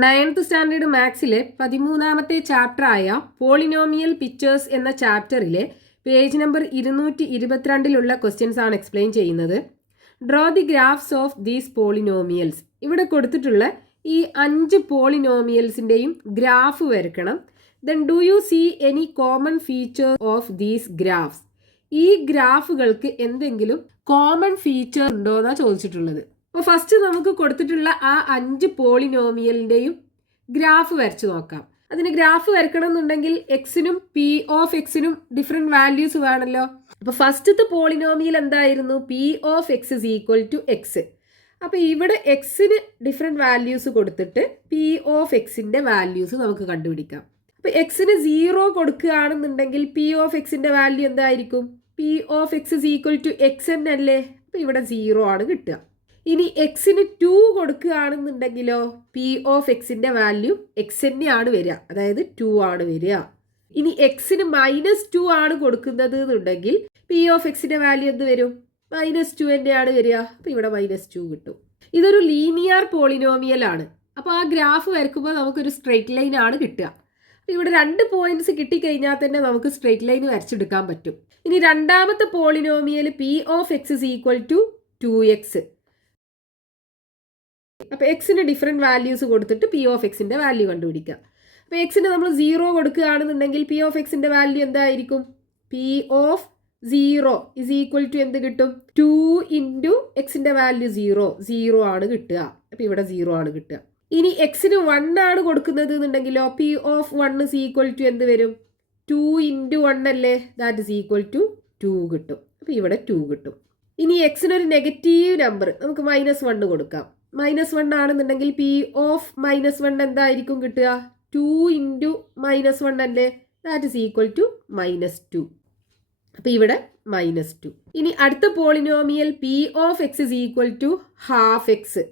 9th standard മാത്സിലെ 13ാമത്തെ ചാപ്റ്ററായ പോളിനോമിയൽ പിക്ചേഴ്സ് എന്ന ചാപ്റ്ററിലെ പേജ് നമ്പർ 222 ക്വസ്റ്റ്യൻസ് ആണ് എക്സ്പ്ലെയിൻ ചെയ്യുന്നത്. Draw the graphs of these polynomials. ഇവിടെ കൊടുത്തിട്ടുള്ള ഈ 5 പോളിനോമിയൽസിൻ്റെയും ഗ്രാഫ് വരയ്ക്കണം. Then do you see any common feature of these graphs. ഈ ഗ്രാഫുകൾക്ക് എന്തെങ്കിലും കോമൺ ഫീച്ചർ ഉണ്ടോ എന്നാണ് ചോദിച്ചിട്ടുള്ളത്. അപ്പോൾ ഫസ്റ്റ് നമുക്ക് കൊടുത്തിട്ടുള്ള ആ 5 പോളിനോമിയലിൻ്റെയും ഗ്രാഫ് വരച്ച് നോക്കാം. അതിന് ഗ്രാഫ് വരക്കണം എന്നുണ്ടെങ്കിൽ എക്സിനും പി ഓഫ് എക്സിനും ഡിഫറെൻറ്റ് വാല്യൂസ് വേണമല്ലോ. അപ്പോൾ ഫസ്റ്റത്തെ പോളിനോമിയൽ എന്തായിരുന്നു? P of X is equal to x. അപ്പോൾ ഇവിടെ എക്സിന് ഡിഫറെൻറ്റ് വാല്യൂസ് കൊടുത്തിട്ട് പി ഓഫ് എക്സിൻ്റെ വാല്യൂസ് നമുക്ക് കണ്ടുപിടിക്കാം. അപ്പോൾ എക്സിന് 0 കൊടുക്കുകയാണെന്നുണ്ടെങ്കിൽ പി ഓഫ് എക്സിൻ്റെ വാല്യൂ എന്തായിരിക്കും? P of X is equal to x n അല്ലേ. അപ്പോൾ ഇവിടെ 0 ആണ് കിട്ടുക. ഇനി എക്സിന് 2 കൊടുക്കുകയാണെന്നുണ്ടെങ്കിലോ പി ഓഫ് എക്സിൻ്റെ വാല്യൂ എക്സ് തന്നെയാണ് വരിക, അതായത് 2 ആണ് വരിക. ഇനി എക്സിന് -2 ആണ് കൊടുക്കുന്നത് എന്നുണ്ടെങ്കിൽ പി ഓഫ് എക്സിൻ്റെ വാല്യൂ എന്ത് വരും? -2 തന്നെയാണ് വരിക. അപ്പോൾ ഇവിടെ -2 കിട്ടും. ഇതൊരു ലീനിയർ പോളിനോമിയൽ ആണ്. അപ്പോൾ ആ ഗ്രാഫ് വരയ്ക്കുമ്പോൾ നമുക്കൊരു സ്ട്രെയിറ്റ് ലൈൻ ആണ് കിട്ടുക. അപ്പോൾ ഇവിടെ 2 പോയിന്റ്സ് കിട്ടിക്കഴിഞ്ഞാൽ തന്നെ നമുക്ക് സ്ട്രെയിറ്റ് ലൈൻ വരച്ചെടുക്കാൻ പറ്റും. ഇനി രണ്ടാമത്തെ polynomial P of X is equal to 2x. അപ്പോൾ എക്സിന് ഡിഫറെൻറ്റ് വാല്യൂസ് കൊടുത്തിട്ട് പി ഓഫ് എക്സിൻ്റെ വാല്യൂ കണ്ടുപിടിക്കുക. അപ്പോൾ എക്സിന് നമ്മൾ 0 കൊടുക്കുകയാണെന്നുണ്ടെങ്കിൽ പി ഓഫ് എക്സിൻ്റെ വാല്യൂ എന്തായിരിക്കും? P of 0 is equal to എന്ത് കിട്ടും? 2 ഇൻറ്റു എക്സിൻ്റെ വാല്യൂ 0 ആണ് കിട്ടുക. അപ്പോൾ ഇവിടെ 0 ആണ് കിട്ടുക. ഇനി എക്സിന് 1 ആണ് കൊടുക്കുന്നത് എന്നുണ്ടെങ്കിലോ P of 1 is equal to എന്ത് വരും? 2 ഇൻറ്റു 1 അല്ലേ, ദാറ്റ് ഇസ് ഈക്വൽ ടു 2 കിട്ടും. അപ്പോൾ ഇവിടെ 2 കിട്ടും. ഇനി എക്സിനൊരു നെഗറ്റീവ് നമ്പർ നമുക്ക് -1 കൊടുക്കാം. -1 ആണെന്നുണ്ടെങ്കിൽ പി ഓഫ് -1 എന്തായിരിക്കും കിട്ടുക? 2 ഇൻറ്റു -1 അല്ലേ, ദാറ്റ് ഇസ് ഈക്വൽ ടു -2. അപ്പോൾ ഇവിടെ -2. ഇനി അടുത്ത polynomial P of X is equal to half x.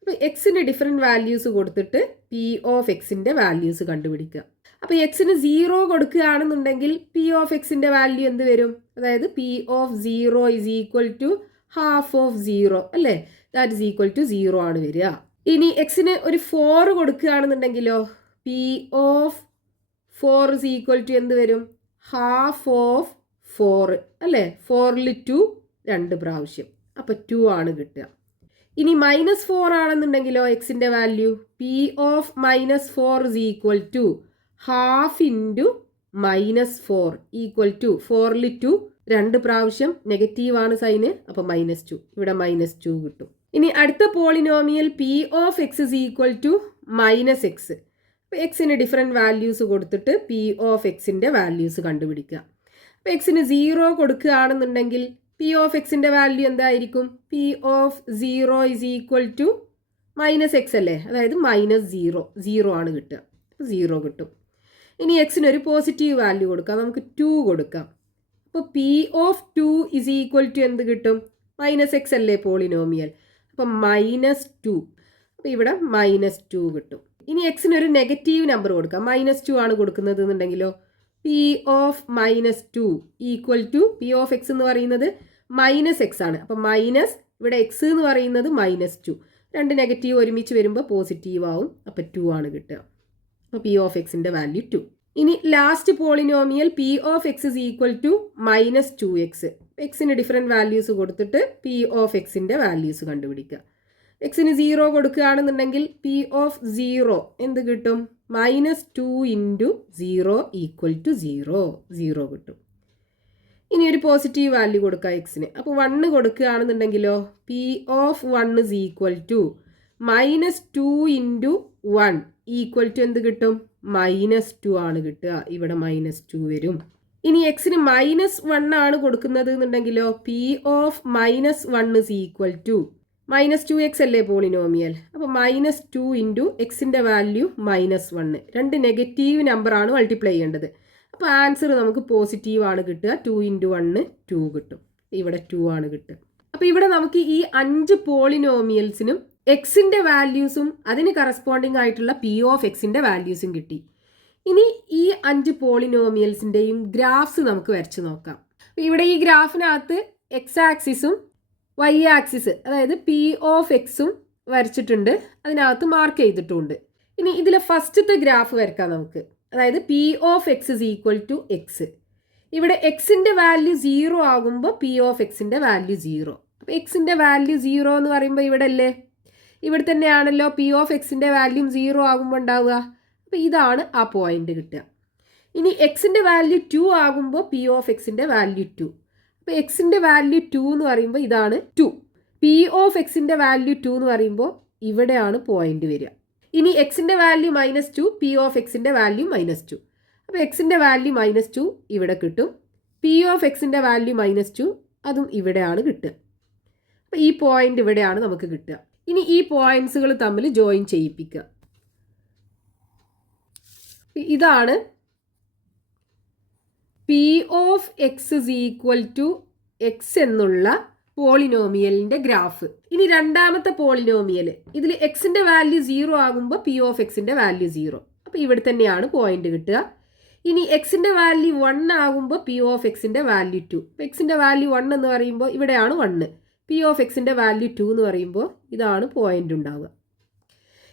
അപ്പോൾ എക്സിന് ഡിഫറെൻറ്റ് വാല്യൂസ് കൊടുത്തിട്ട് പി ഓഫ് എക്സിൻ്റെ വാല്യൂസ് കണ്ടുപിടിക്കുക. അപ്പോൾ എക്സിന് 0 കൊടുക്കുകയാണെന്നുണ്ടെങ്കിൽ പി ഓഫ് എക്സിൻ്റെ വാല്യൂ എന്ത് വരും? അതായത് P of 0 is equal to half of 0 അല്ലേ, ദാറ്റ് ഇസ് ഈക്വൽ ടു 0 ആണ് വരിക. ഇനി എക്സിന് ഒരു 4 കൊടുക്കുകയാണെന്നുണ്ടെങ്കിലോ P of 4 is equal to എന്ത് വരും? ഹാഫ് ഓഫ് 4 അല്ലേ, 4ൽ 2 2 പ്രാവശ്യം, അപ്പോൾ 2 ആണ് കിട്ടുക. ഇനി -4 ആണെന്നുണ്ടെങ്കിലോ എക്സിൻ്റെ value P of -4 is equal to half into -4 equal to 4ൽ 2 2 പ്രാവശ്യം, നെഗറ്റീവ് ആണ് സൈന്, അപ്പോൾ -2, ഇവിടെ -2 കിട്ടും. ഇനി അടുത്ത polynomial P of X is equal to -x. അപ്പോൾ എക്സിന് ഡിഫറെൻറ്റ് വാല്യൂസ് കൊടുത്തിട്ട് പി ഓഫ് എക്സിൻ്റെ വാല്യൂസ് കണ്ടുപിടിക്കുക. അപ്പോൾ എക്സിന് 0 കൊടുക്കുകയാണെന്നുണ്ടെങ്കിൽ പി ഓഫ് എക്സിൻ്റെ വാല്യൂ എന്തായിരിക്കും? P of 0 is equal to -x അല്ലേ, അതായത് -0 ആണ് കിട്ടുക. അപ്പോൾ 0 കിട്ടും. ഇനി എക്സിന് ഒരു പോസിറ്റീവ് വാല്യൂ കൊടുക്കാം, നമുക്ക് 2 കൊടുക്കാം. അപ്പോൾ P of 2 is equal to എന്ത് കിട്ടും? -x അല്ലേ പോളിനോമിയൽ, അപ്പോൾ -2. അപ്പോൾ ഇവിടെ -2 കിട്ടും. ഇനി എക്സിന് ഒരു നെഗറ്റീവ് നമ്പർ കൊടുക്കാം, -2 ആണ് കൊടുക്കുന്നത് എന്നുണ്ടെങ്കിലോ P of -2 equal to P of X എന്ന് പറയുന്നത് -x ആണ്. അപ്പോൾ ഇവിടെ എക്സ് എന്ന് പറയുന്നത് -2, 2 നെഗറ്റീവ് ഒരുമിച്ച് വരുമ്പോൾ പോസിറ്റീവ് ആവും, അപ്പോൾ 2 ആണ് കിട്ടുക. അപ്പോൾ പി ഓഫ് എക്സിൻ്റെ വാല്യൂ 2. ഇനി last polynomial P of X is equal to -2x. എക്സിന് ഡിഫറെൻറ്റ് വാല്യൂസ് കൊടുത്തിട്ട് പി ഓഫ് എക്സിൻ്റെ വാല്യൂസ് കണ്ടുപിടിക്കുക. എക്സിന് 0 കൊടുക്കുകയാണെന്നുണ്ടെങ്കിൽ പി ഓഫ് 0 എന്ത് കിട്ടും? -2 ഇൻറ്റു 0 ഈക്വൽ ടു 0 കിട്ടും. ഇനി ഒരു പോസിറ്റീവ് വാല്യൂ കൊടുക്കുക എക്സിന്. അപ്പോൾ 1 കൊടുക്കുകയാണെന്നുണ്ടെങ്കിലോ P of 1 is equal to -2 into 1 equal to എന്ത് കിട്ടും? -2 ആണ് കിട്ടുക. ഇവിടെ -2 വരും. ഇനി എക്സിന് -1 ആണ് കൊടുക്കുന്നത് എന്നുണ്ടെങ്കിലോ P of -1 is equal to -2x അല്ലേ പോളിനോമിയൽ, അപ്പോൾ -2 ഇൻറ്റു എക്സിൻ്റെ വാല്യൂ -1, 2 നെഗറ്റീവ് നമ്പറാണ് മൾട്ടിപ്ലൈ ചെയ്യേണ്ടത്. അപ്പോൾ ആൻസർ നമുക്ക് പോസിറ്റീവ് ആണ് കിട്ടുക. 2 ഇൻറ്റു 1 2 കിട്ടും. ഇവിടെ 2 ആണ് കിട്ടുക. അപ്പോൾ ഇവിടെ നമുക്ക് ഈ 5 പോളിനോമിയൽസിനും എക്സിൻ്റെ വാല്യൂസും അതിന് കറസ്പോണ്ടിങ് ആയിട്ടുള്ള പി ഓഫ് എക്സിൻ്റെ വാല്യൂസും കിട്ടി. ഇനി ഈ 5 പോളിനോമിയൽസിൻ്റെയും ഗ്രാഫ്സ് നമുക്ക് വരച്ച് നോക്കാം. ഇവിടെ ഈ ഗ്രാഫിനകത്ത് എക്സ് ആക്സിസും വൈ ആക്സിസ് അതായത് പി ഓഫ് എക്സും വരച്ചിട്ടുണ്ട്, അതിനകത്ത് മാർക്ക് ചെയ്തിട്ടുമുണ്ട്. ഇനി ഇതിലെ ഫസ്റ്റത്തെ ഗ്രാഫ് വരക്കാം നമുക്ക്. അതായത് P of X is equal to x. ഇവിടെ എക്സിൻ്റെ വാല്യൂ 0 ആകുമ്പോൾ പി ഓഫ് എക്സിൻ്റെ വാല്യൂ 0. അപ്പോൾ എക്സിൻ്റെ വാല്യൂ 0 എന്ന് പറയുമ്പോൾ ഇവിടെ അല്ലേ, ഇവിടെ തന്നെയാണല്ലോ പി ഓഫ് എക്സിൻ്റെ വാല്യൂ 0 ആകുമ്പോൾ ഉണ്ടാവുക. അപ്പോൾ ഇതാണ് ആ പോയിന്റ് കിട്ടുക. ഇനി എക്സിൻ്റെ വാല്യൂ 2 ആകുമ്പോൾ പി ഓഫ് എക്സിൻ്റെ വാല്യൂ 2. അപ്പോൾ എക്സിൻ്റെ വാല്യൂ 2 എന്ന് പറയുമ്പോൾ ഇതാണ് 2. പി ഓഫ് എക്സിൻ്റെ വാല്യൂ 2 എന്ന് പറയുമ്പോൾ ഇവിടെയാണ് പോയിന്റ് വരിക. ഇനി എക്സിൻ്റെ വാല്യൂ -2, പി ഓഫ് എക്സിൻ്റെ വാല്യൂ -2. അപ്പോൾ എക്സിൻ്റെ വാല്യൂ -2 ഇവിടെ കിട്ടും. പി ഓഫ് എക്സിൻ്റെ വാല്യൂ -2 അതും ഇവിടെയാണ് കിട്ടുക. അപ്പോൾ ഈ പോയിന്റ് ഇവിടെയാണ് നമുക്ക് കിട്ടുക. ഇനി ഈ പോയിന്റ്സുകൾ തമ്മിൽ ജോയിൻ ചെയ്യിപ്പിക്കുക. ഇതാണ് P of X is equal to x എന്നുള്ള പോളിനോമിയലിൻ്റെ ഗ്രാഫ്. ഇനി രണ്ടാമത്തെ പോളിനോമിയൽ, ഇതിൽ എക്സിൻ്റെ വാല്യൂ 0 ആകുമ്പോൾ പി ഓഫ് എക്സിൻ്റെ വാല്യൂ 0. അപ്പോൾ ഇവിടെ തന്നെയാണ് പോയിന്റ് കിട്ടുക. ഇനി എക്സിൻ്റെ വാല്യൂ 1 ആകുമ്പോൾ പി ഓഫ് എക്സിൻ്റെ വാല്യൂ 2. അപ്പോൾ എക്സിൻ്റെ വാല്യൂ 1 എന്ന് പറയുമ്പോൾ ഇവിടെയാണ് 1. പി ഓഫ് എക്സിൻ്റെ വാല്യൂ 2 എന്ന് പറയുമ്പോൾ ഇതാണ് പോയിന്റ് ഉണ്ടാവുക.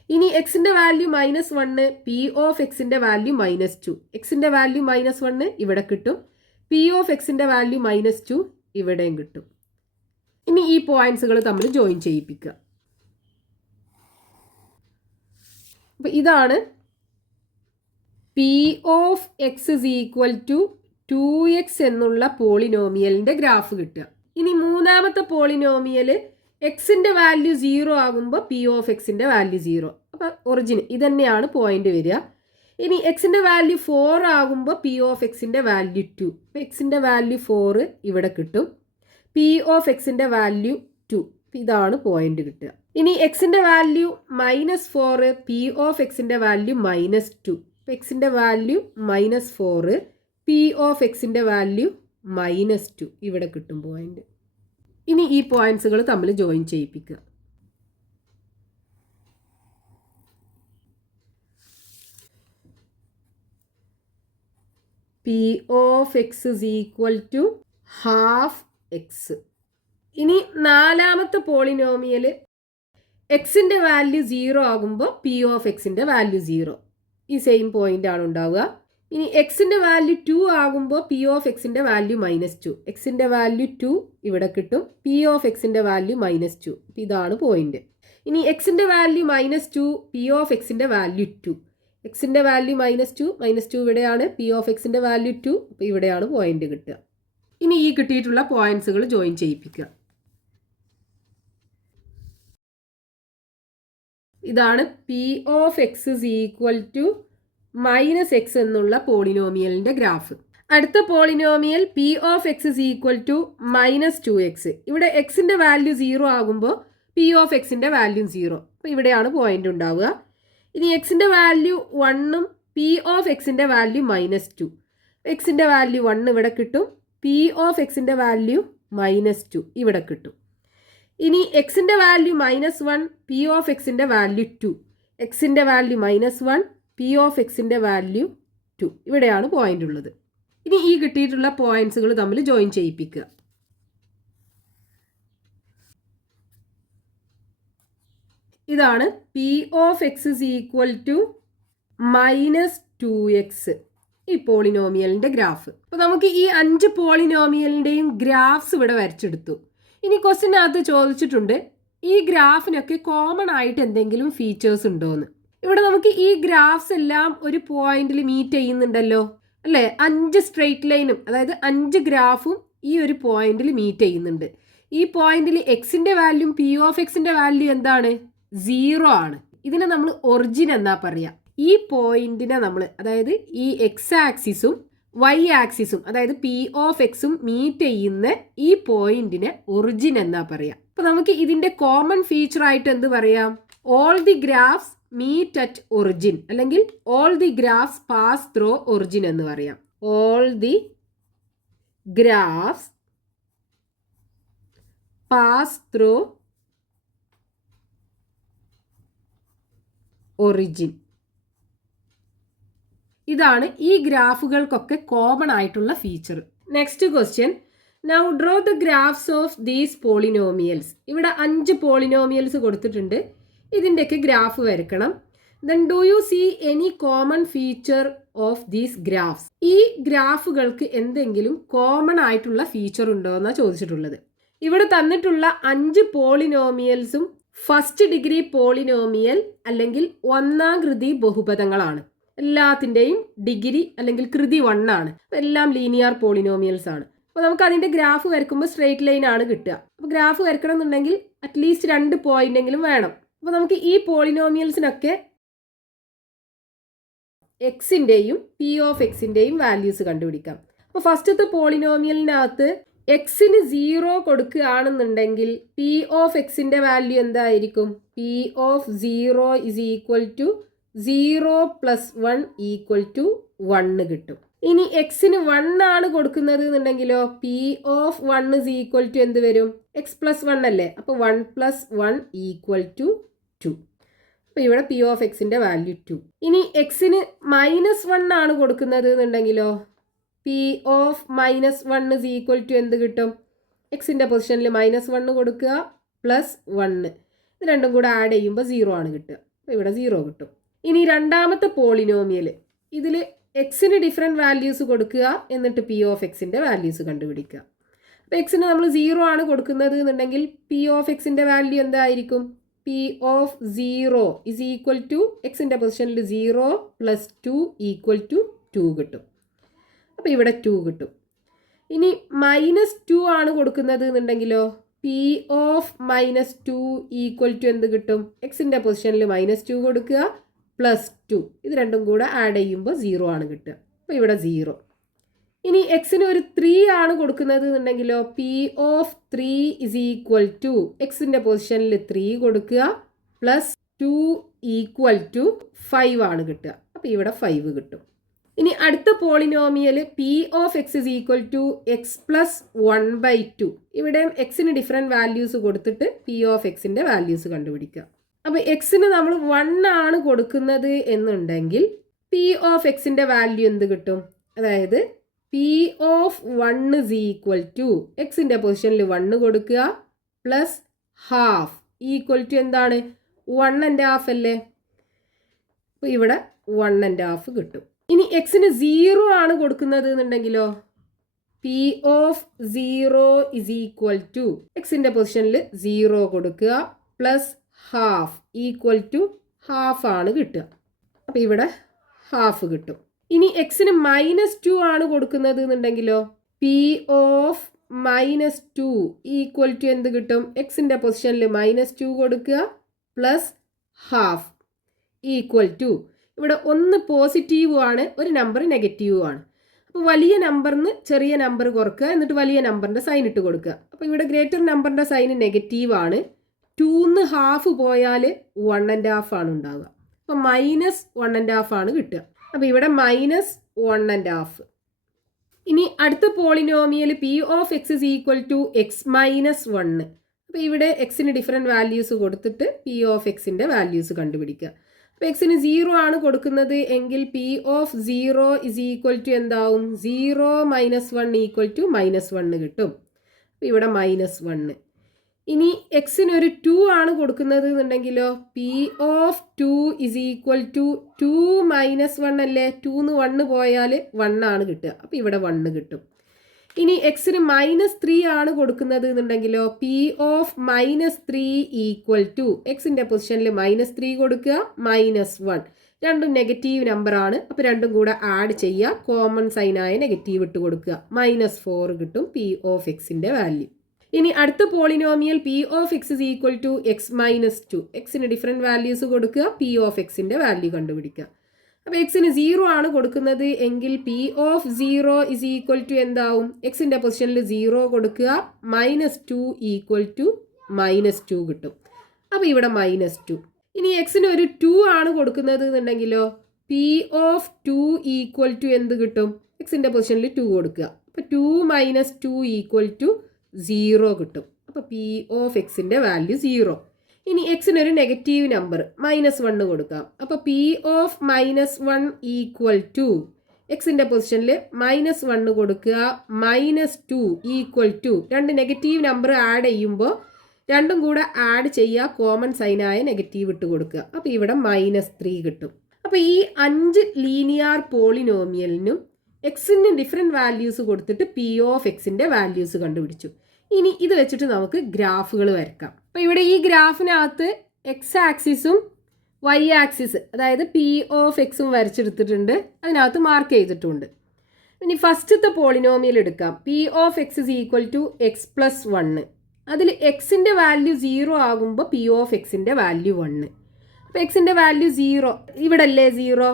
ഇനി എക്സിൻ്റെ വാല്യൂ -1, പി ഓഫ് എക്സിൻ്റെ വാല്യൂ -2. എക്സിൻ്റെ വാല്യൂ -1 ഇവിടെ കിട്ടും. പി ഓഫ് എക്സിൻ്റെ വാല്യൂ -2 ഇവിടെയും കിട്ടും. ഇനി ഈ പോയിന്റ്സുകൾ തമ്മിൽ ജോയിൻ ചെയ്യിപ്പിക്കുക. അപ്പോൾ ഇതാണ് P of X is equal to 2x എന്നുള്ള പോളിനോമിയലിൻ്റെ ഗ്രാഫ് കിട്ടുക. ഇനി മൂന്നാമത്തെ പോളിനോമിയൽ എക്സിൻ്റെ വാല്യൂ 0 ആകുമ്പോൾ പി ഓഫ് എക്സിൻ്റെ വാല്യൂ 0. അപ്പോൾ ഒറിജിൻ ഇതന്നെയാണ് പോയിന്റ് വരിക. ഇനി എക്സിൻ്റെ വാല്യൂ 4 ആകുമ്പോൾ പി ഓഫ് എക്സിൻ്റെ വാല്യൂ 2. അപ്പോൾ എക്സിൻ്റെ വാല്യൂ 4 ഇവിടെ കിട്ടും. പി ഓഫ് എക്സിൻ്റെ വാല്യൂ 2 ഇതാണ് പോയിന്റ് കിട്ടുക. ഇനി എക്സിൻ്റെ വാല്യൂ -4, പി ഓഫ് എക്സിൻ്റെ വാല്യൂ -2. അപ്പോൾ എക്സിൻ്റെ വാല്യൂ -4, പി ഓഫ് എക്സിൻ്റെ വാല്യൂ -2 ഇവിടെ കിട്ടും പോയിന്റ്. ഇനി ഈ പോയിന്റ്സുകൾ തമ്മിൽ ജോയിൻ ചെയ്യിപ്പിക്കുക. P of X is equal to half X. ഇനി നാലാമത്തെ പോളിനോമിയൽ എക്സിൻ്റെ വാല്യൂ 0 ആകുമ്പോൾ പി ഓഫ് എക്സിൻ്റെ വാല്യൂ 0. ഈ സെയിം പോയിന്റ് ആണ് ഉണ്ടാവുക. ഇനി എക്സിൻ്റെ വാല്യൂ 2 ആകുമ്പോൾ പി ഓഫ് എക്സിൻ്റെ വാല്യൂ -2. എക്സിൻ്റെ വാല്യൂ 2 ഇവിടെ കിട്ടും. പി ഓഫ് എക്സിൻ്റെ വാല്യൂ -2 ഇതാണ് പോയിന്റ്. ഇനി എക്സിൻ്റെ വാല്യൂ -2, പി ഓഫ് എക്സിൻ്റെ വാല്യൂ 2. എക്സിൻ്റെ വാല്യൂ -2 ഇവിടെയാണ്. പി ഓഫ് എക്സിൻ്റെ വാല്യൂ 2 അപ്പോൾ ഇവിടെയാണ് പോയിന്റ് കിട്ടുക. ഇനി ഈ കിട്ടിയിട്ടുള്ള പോയിന്റ്സുകൾ ജോയിൻ ചെയ്യിപ്പിക്കുക. ഇതാണ് P of X is equal to -x എന്നുള്ള പോളിനോമിയലിൻ്റെ ഗ്രാഫ്. അടുത്ത polynomial P of X is equal to -2x. ഇവിടെ എക്സിൻ്റെ വാല്യൂ 0 ആകുമ്പോൾ പി ഓഫ് എക്സിൻ്റെ വാല്യൂ 0. അപ്പോൾ ഇവിടെയാണ് പോയിന്റ് ഉണ്ടാവുക. ഇനി എക്സിൻ്റെ വാല്യൂ 1ഉം പി ഓഫ് എക്സിൻ്റെ വാല്യൂ -2. എക്സിൻ്റെ വാല്യൂ 1 ഇവിടെ കിട്ടും. പി ഓഫ് എക്സിൻ്റെ വാല്യൂ -2 ഇവിടെ കിട്ടും. ഇനി എക്സിൻ്റെ വാല്യൂ -1, പി ഓഫ് എക്സിൻ്റെ വാല്യൂ 2. എക്സിൻ്റെ വാല്യൂ -1, പി ഓഫ് എക്സിൻ്റെ വാല്യൂ 2 ഇവിടെയാണ് പോയിന്റ് ഉള്ളത്. ഇനി ഈ കിട്ടിയിട്ടുള്ള പോയിന്റ്സുകൾ തമ്മിൽ ജോയിൻ ചെയ്യിപ്പിക്കുക. ഇതാണ് P of X is equal to -2x ഈ പോളിനോമിയലിൻ്റെ ഗ്രാഫ്. അപ്പോൾ നമുക്ക് ഈ 5 പോളിനോമിയലിൻ്റെയും ഗ്രാഫ്സ് ഇവിടെ വരച്ചെടുത്തു. ഇനി ക്വസ്റ്റ്യനകത്ത് ചോദിച്ചിട്ടുണ്ട് ഈ ഗ്രാഫിനൊക്കെ കോമൺ ആയിട്ട് എന്തെങ്കിലും ഫീച്ചേഴ്സ് ഉണ്ടോയെന്ന്. ഇവിടെ നമുക്ക് ഈ ഗ്രാഫ്സ് എല്ലാം ഒരു പോയിന്റിൽ മീറ്റ് ചെയ്യുന്നുണ്ടല്ലോ അല്ലേ. 5 സ്ട്രെയിറ്റ് ലൈനും അതായത് 5 ഗ്രാഫും ഈ ഒരു പോയിന്റിൽ മീറ്റ് ചെയ്യുന്നുണ്ട്. ഈ പോയിന്റിൽ എക്സിൻ്റെ വാല്യൂ പി ഓഫ് എക്സിൻ്റെ വാല്യൂ എന്താണ് 0 ആണ്. ഇതിനെ നമ്മൾ ഒറിജിൻ എന്നാ പറയുക. ഈ പോയിന്റിനെ നമ്മൾ അതായത് ഈ എക്സ് ആക്സിസും വൈ ആക്സിസും അതായത് പി ഓഫ് എക്സും മീറ്റ് ചെയ്യുന്ന ഈ പോയിന്റിനെ ഒറിജിൻ എന്നാ പറയാം. അപ്പൊ നമുക്ക് ഇതിന്റെ കോമൺ ഫീച്ചർ ആയിട്ട് എന്ത് പറയാം? All the graphs meet at origin അല്ലെങ്കിൽ all the graphs pass through origin എന്ന് പറയാം. All the graphs pass through origin. ഇതാണ് ഈ ഗ്രാഫുകൾക്കൊക്കെ കോമൺ ആയിട്ടുള്ള feature. Next question, now draw the graphs of these polynomials. ഇവിടെ 5 പോളിനോമിയൽസ് കൊടുത്തിട്ടുണ്ട്. ഇതിൻ്റെയൊക്കെ ഗ്രാഫ് വരക്കണം. Then do you see any common feature of these graphs? ഈ ഗ്രാഫുകൾക്ക് എന്തെങ്കിലും കോമൺ ആയിട്ടുള്ള ഫീച്ചർ ഉണ്ടോ എന്നാണ് ചോദിച്ചിട്ടുള്ളത്. ഇവിടെ തന്നിട്ടുള്ള 5 പോളിനോമിയൽസും ഫസ്റ്റ് ഡിഗ്രി പോളിനോമിയൽ അല്ലെങ്കിൽ ഒന്നാം കൃതി ബഹുപദങ്ങളാണ്. എല്ലാത്തിൻ്റെയും ഡിഗ്രി അല്ലെങ്കിൽ കൃതി 1 ആണ്. എല്ലാം ലീനിയർ പോളിനോമിയൽസ് ആണ്. അപ്പോൾ നമുക്ക് അതിൻ്റെ ഗ്രാഫ് വരയ്ക്കുമ്പോൾ സ്ട്രെയിറ്റ് ലൈൻ ആണ് കിട്ടുക. അപ്പോൾ ഗ്രാഫ് വരയ്ക്കണം എന്നുണ്ടെങ്കിൽ അറ്റ്ലീസ്റ്റ് 2 പോയിന്റെങ്കിലും വേണം. അപ്പോൾ നമുക്ക് ഈ പോളിനോമിയൽസിനൊക്കെ എക്സിൻ്റെയും പി ഓഫ് എക്സിൻ്റെയും വാല്യൂസ് കണ്ടുപിടിക്കാം. അപ്പോൾ ഫസ്റ്റത്തെ പോളിനോമിയലിനകത്ത് എക്സിന് 0 കൊടുക്കുകയാണെന്നുണ്ടെങ്കിൽ പി ഓഫ് എക്സിൻ്റെ വാല്യൂ എന്തായിരിക്കും? P of 0 is equal to 0 plus 1 equal to 1 കിട്ടും. ഇനി എക്സിന് 1 ആണ് കൊടുക്കുന്നത് എന്നുണ്ടെങ്കിലോ P of 1 is equal to എന്ത് വരും? എക്സ് പ്ലസ് 1 അല്ലേ? അപ്പോൾ 1 പ്ലസ് 1 ഈക്വൽ ടു 2. അപ്പോൾ ഇവിടെ പി ഓഫ് എക്സിൻ്റെ വാല്യൂ 2. ഇനി എക്സിന് -1 ആണ് കൊടുക്കുന്നത് എന്നുണ്ടെങ്കിലോ P of -1 is equal to എന്ത് കിട്ടും? എക്സിൻ്റെ പൊസിഷനിൽ -1 കൊടുക്കുക പ്ലസ് 1, ഇത് രണ്ടും കൂടെ ആഡ് ചെയ്യുമ്പോൾ 0 ആണ് കിട്ടുക. അപ്പോൾ ഇവിടെ 0 കിട്ടും. ഇനി രണ്ടാമത്തെ പോളിനോമിയൽ, ഇതിൽ എക്സിന് ഡിഫറെൻറ്റ് വാല്യൂസ് കൊടുക്കുക എന്നിട്ട് പി ഓഫ് എക്സിൻ്റെ വാല്യൂസ് കണ്ടുപിടിക്കുക. അപ്പോൾ എക്സിന് നമ്മൾ 0 ആണ് കൊടുക്കുന്നത് എന്നുണ്ടെങ്കിൽ പി ഓഫ് എക്സിൻ്റെ വാല്യൂ എന്തായിരിക്കും? P of 0 is equal to എക്സിൻ്റെ പൊസിഷനിൽ 0 പ്ലസ് 2 ഈക്വൽ ടു 2 കിട്ടും. അപ്പോൾ ഇവിടെ 2 കിട്ടും. ഇനി -2 ആണ് കൊടുക്കുന്നത് എന്നുണ്ടെങ്കിലോ പി ഓഫ് -2 ഈക്വൽ ടു എന്ത് കിട്ടും? എക്സിൻ്റെ പൊസിഷനിൽ -2 കൊടുക്കുക പ്ലസ് 2, ഇത് രണ്ടും കൂടെ ആഡ് ചെയ്യുമ്പോൾ 0 ആണ് കിട്ടുക. അപ്പോൾ ഇവിടെ 0. ഇനി എക്സിന് ഒരു 3 ആണ് കൊടുക്കുന്നത് എന്നുണ്ടെങ്കിലോ P of 3 is equal to എക്സിൻ്റെ പൊസിഷനിൽ 3 കൊടുക്കുക പ്ലസ് 2 ഈക്വൽ ടു 5 ആണ് കിട്ടുക. അപ്പോൾ ഇവിടെ 5 കിട്ടും. ഇനി അടുത്ത polynomial P of X is equal to x plus 1/2. ഇവിടെ എക്സിന് ഡിഫറെൻറ്റ് വാല്യൂസ് കൊടുത്തിട്ട് പി ഓഫ് എക്സിൻ്റെ വാല്യൂസ് കണ്ടുപിടിക്കുക. അപ്പോൾ എക്സിന് നമ്മൾ 1 ആണ് കൊടുക്കുന്നത് എന്നുണ്ടെങ്കിൽ പി ഓഫ് എക്സിൻ്റെ വാല്യൂ എന്ത് കിട്ടും? അതായത് P of 1 is equal to എക്സിൻ്റെ പൊസിഷനിൽ 1 കൊടുക്കുക പ്ലസ് ഹാഫ് ഈക്വൽ ടു എന്താണ്? 1.5 അല്ലേ? അപ്പോൾ ഇവിടെ 1.5 കിട്ടും. ഇനി എക്സിന് 0 ആണ് കൊടുക്കുന്നത് എന്നുണ്ടെങ്കിലോ P of 0 is equal to എക്സിൻ്റെ പൊസിഷനിൽ 0 കൊടുക്കുക plus half equal to half ആണ് കിട്ടുക. അപ്പോൾ ഇവിടെ ഹാഫ് കിട്ടും. ഇനി എക്സിന് -2 ആണ് കൊടുക്കുന്നത് എന്നുണ്ടെങ്കിലോ പി ഓഫ് -2 ഈക്വൽ ടു എന്ത് കിട്ടും? എക്സിൻ്റെ പൊസിഷനിൽ -2 കൊടുക്കുക പ്ലസ് ഹാഫ് ഈക്വൽ ടു, ഇവിടെ ഒന്ന് പോസിറ്റീവും ആണ്, ഒരു നമ്പർ നെഗറ്റീവും ആണ്. അപ്പോൾ വലിയ നമ്പറിന് ചെറിയ നമ്പർ കുറക്കുക എന്നിട്ട് വലിയ നമ്പറിൻ്റെ സൈൻ ഇട്ട് കൊടുക്കുക. അപ്പോൾ ഇവിടെ ഗ്രേറ്റർ നമ്പറിൻ്റെ സൈൻ നെഗറ്റീവ് ആണ്. 2ന്ന് ഹാഫ് പോയാൽ 1.5 ആണ് ഉണ്ടാവുക. അപ്പോൾ -1.5 ആണ് കിട്ടുക. അപ്പോൾ ഇവിടെ -1.5. ഇനി അടുത്ത polynomial P of X is equal to x -1. അപ്പോൾ ഇവിടെ എക്സിന് ഡിഫറെൻറ്റ് വാല്യൂസ് കൊടുത്തിട്ട് പി ഓഫ് എക്സിൻ്റെ വാല്യൂസ് കണ്ടുപിടിക്കുക. അപ്പോൾ എക്സിന് 0 ആണ് കൊടുക്കുന്നത് എങ്കിൽ P of 0 is equal to എന്താവും? 0 - 1 ഈക്വൽ ടു -1 കിട്ടും. അപ്പോൾ ഇവിടെ -1. ഇനി എക്സിന് ഒരു 2 ആണ് കൊടുക്കുന്നത് എന്നുണ്ടെങ്കിലോ P of 2 is equal to 2 - 1 അല്ലേ? 2ന്ന് 1 പോയാൽ 1 ആണ് കിട്ടുക. അപ്പോൾ ഇവിടെ 1 കിട്ടും. ഇനി എക്സിന് -3 ആണ് കൊടുക്കുന്നത് എന്നുണ്ടെങ്കിലോ പി ഓഫ് -3 ഈക്വൽ ടു എക്സിൻ്റെ പൊസിഷനിൽ -3 കൊടുക്കുക -1, രണ്ടും നെഗറ്റീവ് നമ്പർ ആണ്. അപ്പോൾ രണ്ടും കൂടെ ആഡ് ചെയ്യുക, കോമൺ സൈനായ നെഗറ്റീവ് ഇട്ട് കൊടുക്കുക, -4 കിട്ടും പി ഓഫ് എക്സിൻ്റെ വാല്യൂ. ഇനി അടുത്ത polynomial P of X is equal to x -2. എക്സിന് ഡിഫറെൻറ്റ് വാല്യൂസ് കൊടുക്കുക, പി ഓഫ് എക്സിൻ്റെ വാല്യൂ കണ്ടുപിടിക്കുക. അപ്പോൾ എക്സിന് 0 ആണ് കൊടുക്കുന്നത് എങ്കിൽ P of 0 is equal to എന്താവും? എക്സിൻ്റെ പൊസിഷനിൽ 0 കൊടുക്കുക -2 ഈക്വൽ ടു -2 കിട്ടും. അപ്പോൾ ഇവിടെ -2. ഇനി എക്സിന് ഒരു 2 ആണ് കൊടുക്കുന്നത് എന്നുണ്ടെങ്കിലോ പി ഓഫ് 2 ഈക്വൽ ടു എന്ത് കിട്ടും? എക്സിൻ്റെ പൊസിഷനിൽ 2 കൊടുക്കുക. അപ്പോൾ 2 - 2 ഈക്വൽ ടു 0 കിട്ടും. അപ്പോൾ പി ഓഫ് എക്സിൻ്റെ വാല്യൂ 0. ഇനി എക്സിനൊരു നെഗറ്റീവ് നമ്പർ -1 കൊടുക്കാം. അപ്പോൾ പി ഓഫ് -1 ഈക്വൽ ടു എക്സിൻ്റെ പൊസിഷനിൽ -1 കൊടുക്കുക -2 ഈക്വൽ ടു, രണ്ട് നെഗറ്റീവ് നമ്പർ ആഡ് ചെയ്യുമ്പോൾ രണ്ടും കൂടെ ആഡ് ചെയ്യുക, കോമൺ സൈനായ നെഗറ്റീവ് ഇട്ട് കൊടുക്കുക. അപ്പോൾ ഇവിടെ -3 കിട്ടും. അപ്പോൾ ഈ 5 ലീനിയർ പോളിനോമിയലിനും എക്സിന് ഡിഫറെൻറ്റ് വാല്യൂസ് കൊടുത്തിട്ട് പി ഓഫ് എക്സിൻ്റെ വാല്യൂസ് കണ്ടുപിടിച്ചു. ഇനി ഇത് വെച്ചിട്ട് നമുക്ക് ഗ്രാഫുകൾ വരക്കാം. അപ്പോൾ ഇവിടെ ഈ ഗ്രാഫിനകത്ത് എക്സ് ആക്സിസും വൈ ആക്സിസ് അതായത് പി ഓഫ് എക്സും വരച്ചെടുത്തിട്ടുണ്ട്, അതിനകത്ത് മാർക്ക് ചെയ്തിട്ടുണ്ട്. ഇനി ഫസ്റ്റത്തെ പോളിനോമിയൽ എടുക്കാം. P of X is equal to x plus 1. അതിൽ എക്സിൻ്റെ വാല്യൂ 0 ആകുമ്പോൾ പി ഓഫ് എക്സിൻ്റെ വാല്യൂ 1. അപ്പോൾ എക്സിൻ്റെ വാല്യൂ 0, ഇവിടെ അല്ലേ 0.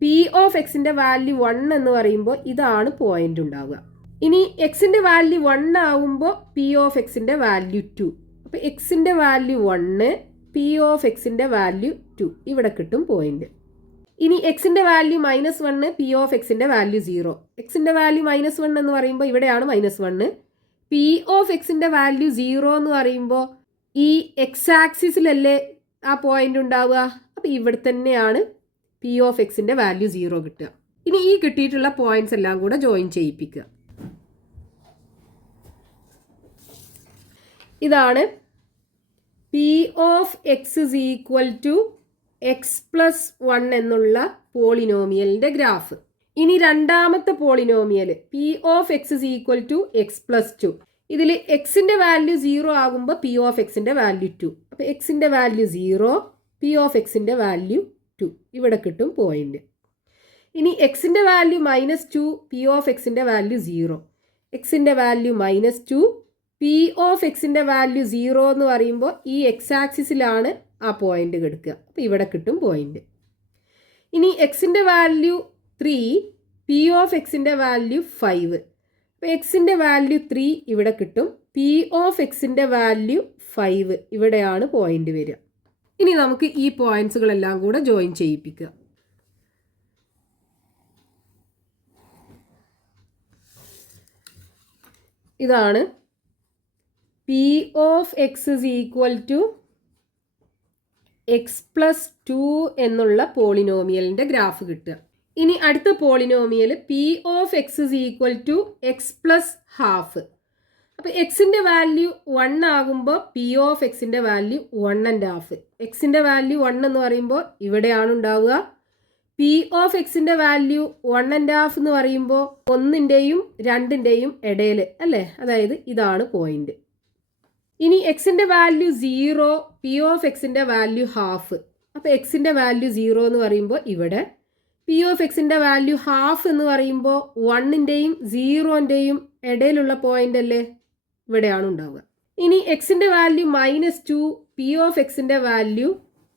പി ഓഫ് എക്സിൻ്റെ വാല്യൂ 1 എന്ന് പറയുമ്പോൾ ഇതാണ് പോയിന്റ് ഉണ്ടാവുക. ഇനി എക്സിൻ്റെ വാല്യൂ 1 ആകുമ്പോൾ പി ഓഫ് എക്സിൻ്റെ വാല്യൂ 2. അപ്പോൾ എക്സിൻ്റെ വാല്യൂ 1, പി ഓഫ് എക്സിൻ്റെ വാല്യൂ 2, ഇവിടെ കിട്ടും പോയിന്റ്. ഇനി എക്സിൻ്റെ വാല്യൂ -1, പി ഓഫ് എക്സിൻ്റെ വാല്യൂ 0. എക്സിൻ്റെ വാല്യൂ -1 എന്ന് പറയുമ്പോൾ ഇവിടെയാണ് -1. പി ഓഫ് എക്സിൻ്റെ വാല്യൂ 0 എന്ന് പറയുമ്പോൾ ഈ എക്സ് ആക്സിസിലല്ലേ ആ പോയിന്റ് ഉണ്ടാവുക. അപ്പോൾ ഇവിടെ തന്നെയാണ് പി ഓഫ് എക്സിൻ്റെ വാല്യൂ 0 കിട്ടുക. ഇനി ഈ കിട്ടിയിട്ടുള്ള പോയിന്റ്സ് എല്ലാം കൂടെ ജോയിൻ ചെയ്യിപ്പിക്കുക. ഇതാണ് P of X is equal to x plus 1 എന്നുള്ള പോളിനോമിയലിൻ്റെ ഗ്രാഫ്. ഇനി രണ്ടാമത്തെ polynomial P of X is equal to x plus 2. ഇതിൽ എക്സിൻ്റെ വാല്യൂ 0 ആകുമ്പോൾ പി ഓഫ് എക്സിൻ്റെ വാല്യൂ 2. അപ്പോൾ എക്സിൻ്റെ വാല്യൂ 0, പി ഓഫ് എക്സിൻ്റെ വാല്യൂ 2, ഇവിടെ കിട്ടും പോയിന്റ്. ഇനി എക്സിൻ്റെ വാല്യൂ -2, പി ഓഫ് എക്സിൻ്റെ വാല്യൂ 0. എക്സിൻ്റെ വാല്യൂ -2, പി ഓഫ് എക്സിൻ്റെ വാല്യൂ 0 എന്ന് പറയുമ്പോൾ ഈ എക്സ് ആക്സിസിലാണ് ആ പോയിന്റ് കിടക്കുക. അപ്പോൾ ഇവിടെ കിട്ടും പോയിന്റ്. ഇനി എക്സിൻ്റെ വാല്യൂ 3, പി ഓഫ് എക്സിൻ്റെ വാല്യൂ 5. അപ്പോൾ എക്സിൻ്റെ വാല്യൂ 3 ഇവിടെ കിട്ടും, പി ഓഫ് എക്സിൻ്റെ വാല്യൂ 5, ഇവിടെയാണ് പോയിന്റ് വരിക. ഇനി നമുക്ക് ഈ പോയിന്റ്സുകളെല്ലാം കൂടെ ജോയിൻ ചെയ്യിപ്പിക്കുക. ഇതാണ് P of X is equal to x plus 2 എന്നുള്ള പോളിനോമിയലിൻ്റെ ഗ്രാഫ് കിട്ടുക. ഇനി അടുത്ത polynomial P of X is equal to x plus half. അപ്പോൾ എക്സിൻ്റെ വാല്യൂ 1 ആകുമ്പോൾ പി ഓഫ് എക്സിൻ്റെ വാല്യൂ 1.5. എക്സിൻ്റെ വാല്യൂ 1 എന്ന് പറയുമ്പോൾ ഇവിടെയാണ് ഉണ്ടാവുക. പി ഓഫ് എക്സിൻ്റെ വാല്യൂ 1.5 എന്ന് പറയുമ്പോൾ 1ൻ്റെയും 2ൻ്റെയും ഇടയിൽ അല്ലേ, അതായത് ഇതാണ് പോയിന്റ്. ഇനി എക്സിൻ്റെ വാല്യൂ 0, പി ഓഫ് എക്സിൻ്റെ വാല്യൂ ഹാഫ്. അപ്പോൾ എക്സിൻ്റെ വാല്യൂ 0 എന്ന് പറയുമ്പോൾ ഇവിടെ, പി ഓഫ് എക്സിൻ്റെ വാല്യൂ ഹാഫ് എന്ന് പറയുമ്പോൾ 1ൻ്റെയും 0ൻ്റെയും ഇടയിലുള്ള പോയിന്റ് അല്ലേ, ഇവിടെയാണ് ഉണ്ടാവുക. ഇനി എക്സിൻ്റെ വാല്യൂ -2, പി ഓഫ് എക്സിൻ്റെ വാല്യൂ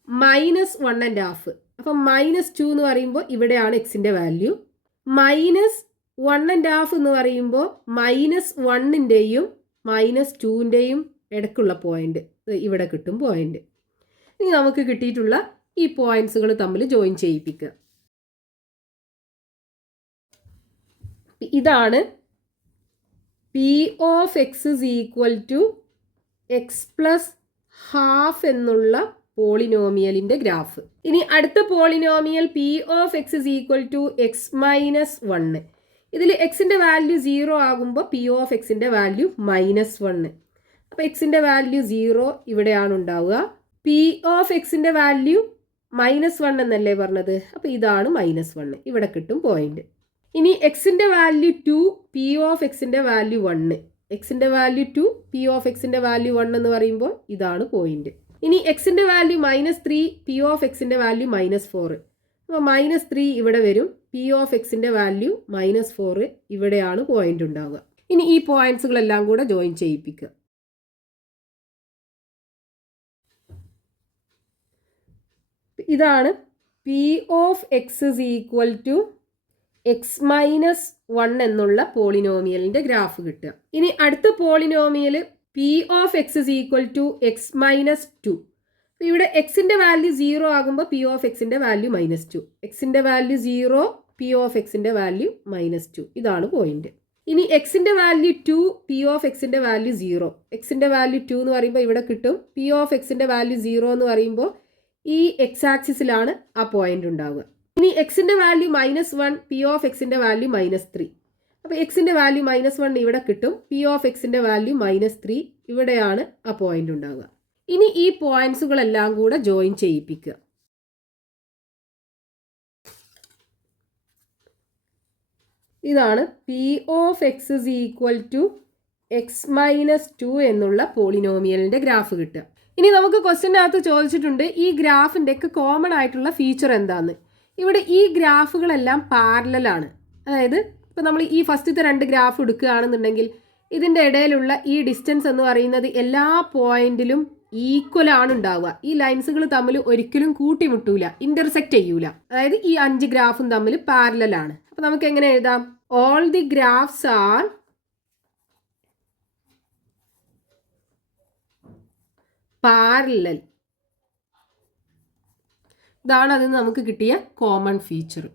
-1.5. അപ്പം -2 എന്ന് പറയുമ്പോൾ ഇവിടെയാണ് എക്സിൻ്റെ വാല്യൂ. -1.5 എന്ന് പറയുമ്പോൾ -1ൻ്റെയും -2ൻ്റെയും ഇടയ്ക്കുള്ള പോയിന്റ്, ഇവിടെ കിട്ടും പോയിന്റ്. ഇനി നമുക്ക് കിട്ടിയിട്ടുള്ള ഈ പോയിന്റ്സുകൾ തമ്മിൽ ജോയിൻ ചെയ്യിപ്പിക്കുക. ഇതാണ് P of X is equal to x plus half എന്നുള്ള പോളിനോമിയലിൻ്റെ ഗ്രാഫ്. ഇനി അടുത്ത polynomial P of X is equal to x -1. ഇതിൽ എക്സിൻ്റെ വാല്യൂ 0 ആകുമ്പോൾ പി ഓഫ് എക്സിൻ്റെ വാല്യൂ -1. അപ്പോൾ എക്സിൻ്റെ വാല്യൂ 0 ഇവിടെയാണ് ഉണ്ടാവുക. പി ഓഫ് എക്സിൻ്റെ വാല്യൂ -1 എന്നല്ലേ പറഞ്ഞത്, അപ്പോൾ ഇതാണ് -1, ഇവിടെ കിട്ടും പോയിന്റ്. ഇനി എക്സിൻ്റെ വാല്യൂ 2, പി ഓഫ് എക്സിൻ്റെ വാല്യൂ 1. എക്സിൻ്റെ വാല്യൂ 2, പി ഓഫ് എക്സിൻ്റെ വാല്യൂ 1 എന്ന് പറയുമ്പോൾ ഇതാണ് പോയിന്റ്. ഇനി എക്സിൻ്റെ വാല്യൂ -3, പി ഓഫ് എക്സിൻ്റെ വാല്യൂ -4. അപ്പോൾ -3 ഇവിടെ വരും, പി ഓഫ് എക്സിൻ്റെ വാല്യൂ -4, ഇവിടെയാണ് പോയിന്റ് ഉണ്ടാവുക. ഇനി ഈ പോയിന്റ്സുകളെല്ലാം കൂടെ ജോയിൻ ചെയ്യിപ്പിക്കുക. ഇതാണ് P of X is equal to x -1 എന്നുള്ള പോളിനോമിയലിൻ്റെ ഗ്രാഫ് കിട്ടുക. ഇനി അടുത്ത polynomial P of X is equal to x -2. ഇവിടെ എക്സിൻ്റെ വാല്യൂ 0 ആകുമ്പോൾ പി ഓഫ് എക്സിൻ്റെ വാല്യൂ -2. എക്സിൻ്റെ വാല്യൂ 0, പി ഓഫ് എക്സിൻ്റെ വാല്യൂ -2, ഇതാണ് പോയിന്റ്. ഇനി എക്സിൻ്റെ വാല്യൂ 2, പി ഓഫ് എക്സിൻ്റെ വാല്യൂ 0. എക്സിൻ്റെ വാല്യൂ 2 എന്ന് പറയുമ്പോൾ ഇവിടെ കിട്ടും, പി ഓഫ് എക്സിൻ്റെ വാല്യൂ 0 എന്ന് പറയുമ്പോൾ ഈ എക്സ് ആക്സിസിലാണ് ആ പോയിന്റ് ഉണ്ടാവുക. ഇനി എക്സിൻ്റെ വാല്യൂ -1, പി ഓഫ് എക്സിൻ്റെ വാല്യൂ -3. അപ്പോൾ എക്സിൻ്റെ വാല്യൂ -1 ഇവിടെ കിട്ടും, പി ഓഫ് എക്സിൻ്റെ വാല്യൂ -3 ഇവിടെയാണ് ആ പോയിന്റ് ഉണ്ടാവുക. ഇനി ഈ പോയിന്റ്സുകളെല്ലാം കൂടെ ജോയിൻ ചെയ്യിപ്പിക്കുക. ഇതാണ് P of X is equal to x minus 2 എന്നുള്ള പോളിനോമിയലിൻ്റെ ഗ്രാഫ് കിട്ടുക. ഇനി നമുക്ക് ക്വസ്റ്റ്യനകത്ത് ചോദിച്ചിട്ടുണ്ട് ഈ ഗ്രാഫിൻ്റെ ഒക്കെ കോമൺ ആയിട്ടുള്ള ഫീച്ചർ എന്താന്ന്. ഇവിടെ ഈ ഗ്രാഫുകളെല്ലാം പാരലലാണ്. അതായത് ഇപ്പോൾ നമ്മൾ ഈ ഫസ്റ്റത്തെ 2 ഗ്രാഫ് എടുക്കുകയാണെന്നുണ്ടെങ്കിൽ ഇതിൻ്റെ ഇടയിലുള്ള ഈ ഡിസ്റ്റൻസ് എന്ന് പറയുന്നത് എല്ലാ പോയിന്റിലും ഈക്വൽ ആണ് ഉണ്ടാവുക. ഈ ലൈൻസുകൾ തമ്മിൽ ഒരിക്കലും കൂട്ടിമുട്ടൂല, ഇന്റർസെക്റ്റ് ചെയ്യൂല. അതായത് ഈ 5 ഗ്രാഫും തമ്മിൽ പാരലലാണ്. അപ്പോൾ നമുക്ക് എങ്ങനെ എഴുതാം? All the graphs are parallel. ഇതാണ് അതിന് നമുക്ക് കിട്ടിയ കോമൺ ഫീച്ചർ.